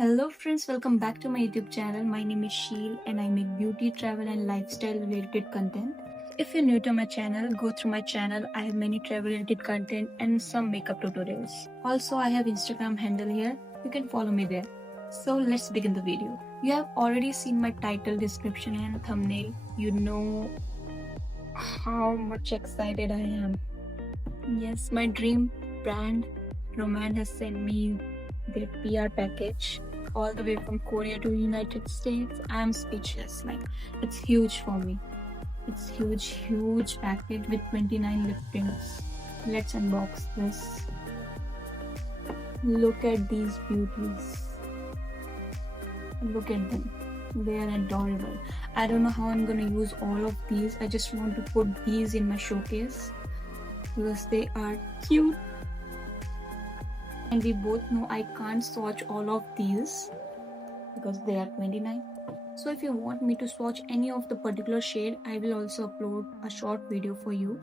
Hello friends, welcome back to my YouTube channel. My name is Sheel and I make beauty, travel and lifestyle related content. If you're new to my channel, go through my channel. I have many travel related content and some makeup tutorials. Also, I have Instagram handle here. You can follow me there. So let's begin the video. You have already seen my title, description and thumbnail. You know how much excited I am. Yes, my dream brand Roman has sent me their PR package all the way from Korea to United States. I am speechless. Like, it's huge for me. It's huge package with 29 lip tints. Let's unbox this. Look at these beauties. Look at them. They are adorable. I don't know how I'm gonna use all of these. I just want to put these in my showcase because they are cute. And we both know I can't swatch all of these because they are 29. So if you want me to swatch any of the particular shade, I will also upload a short video for you.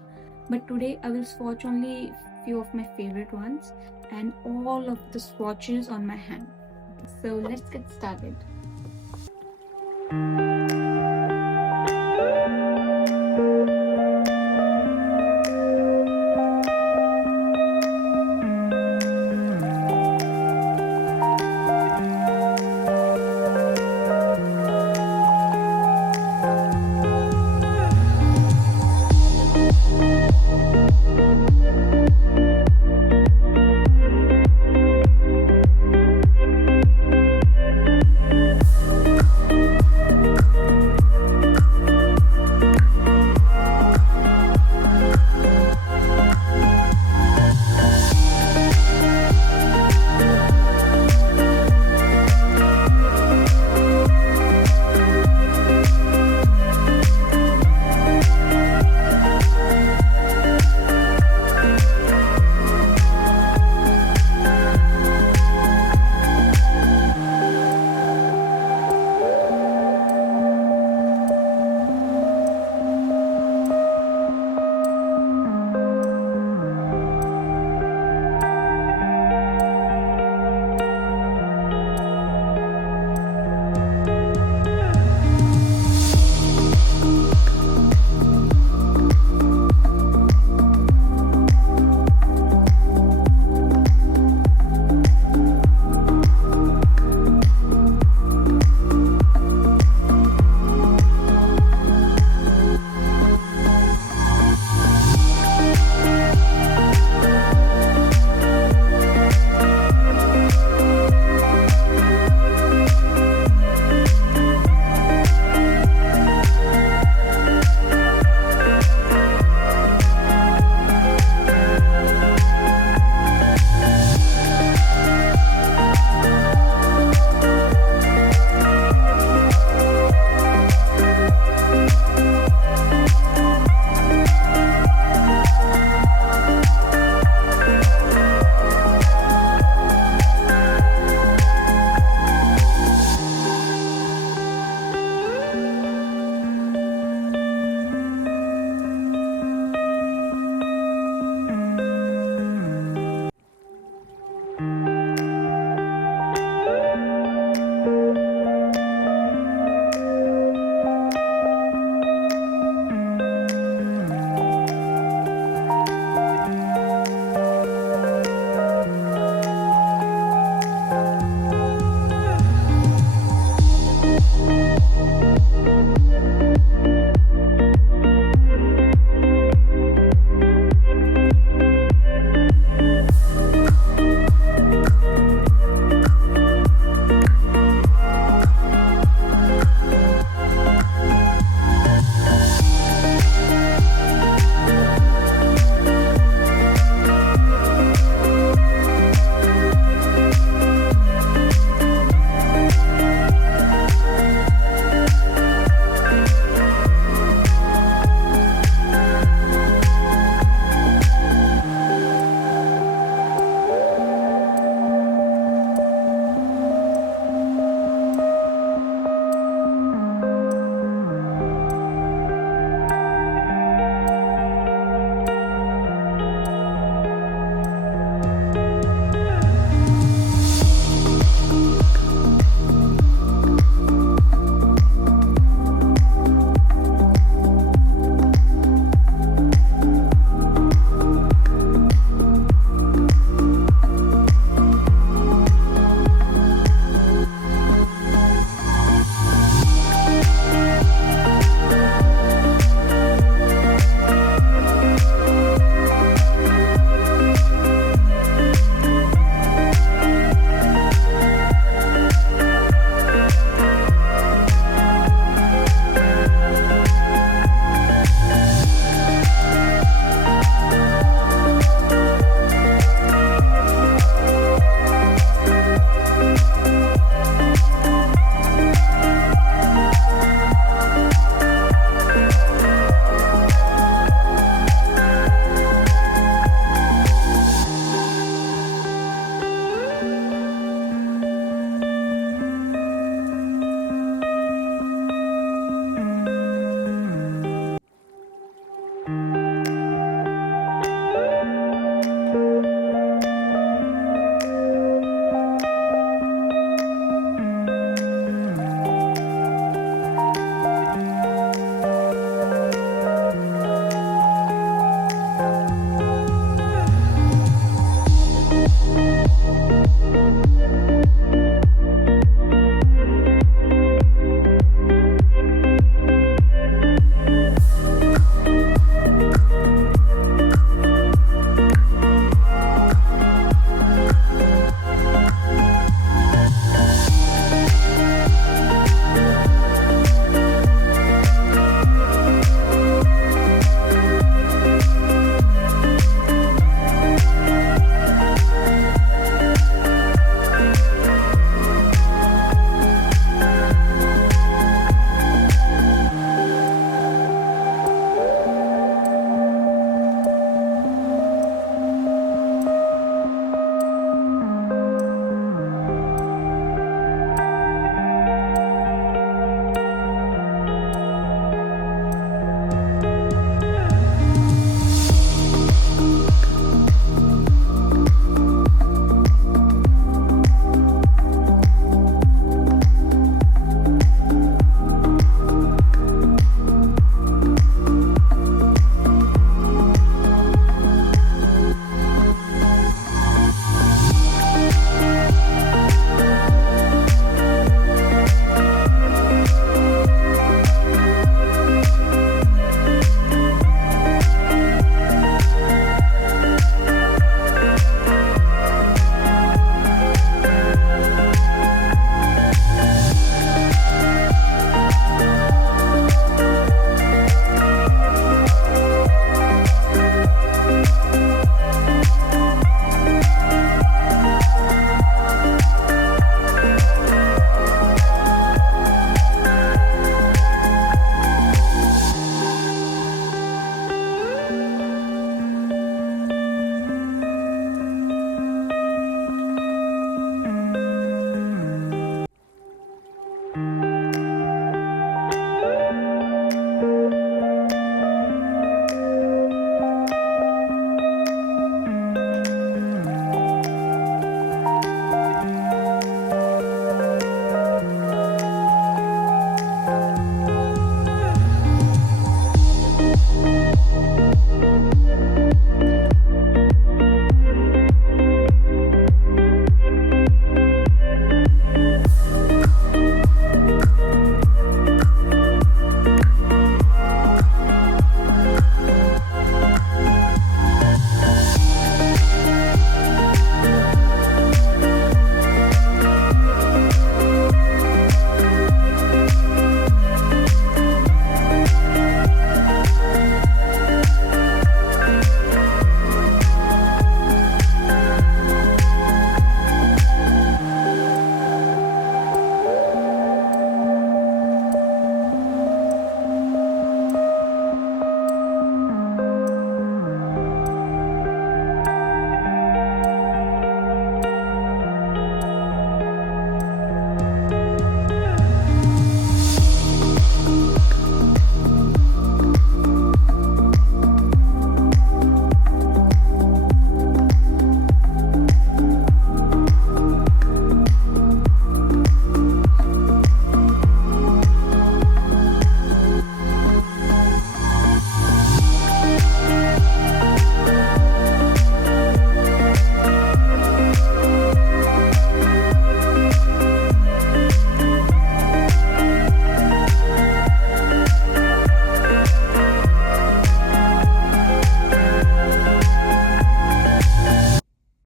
But today I will swatch only few of my favorite ones and all of the swatches on my hand. So let's get started.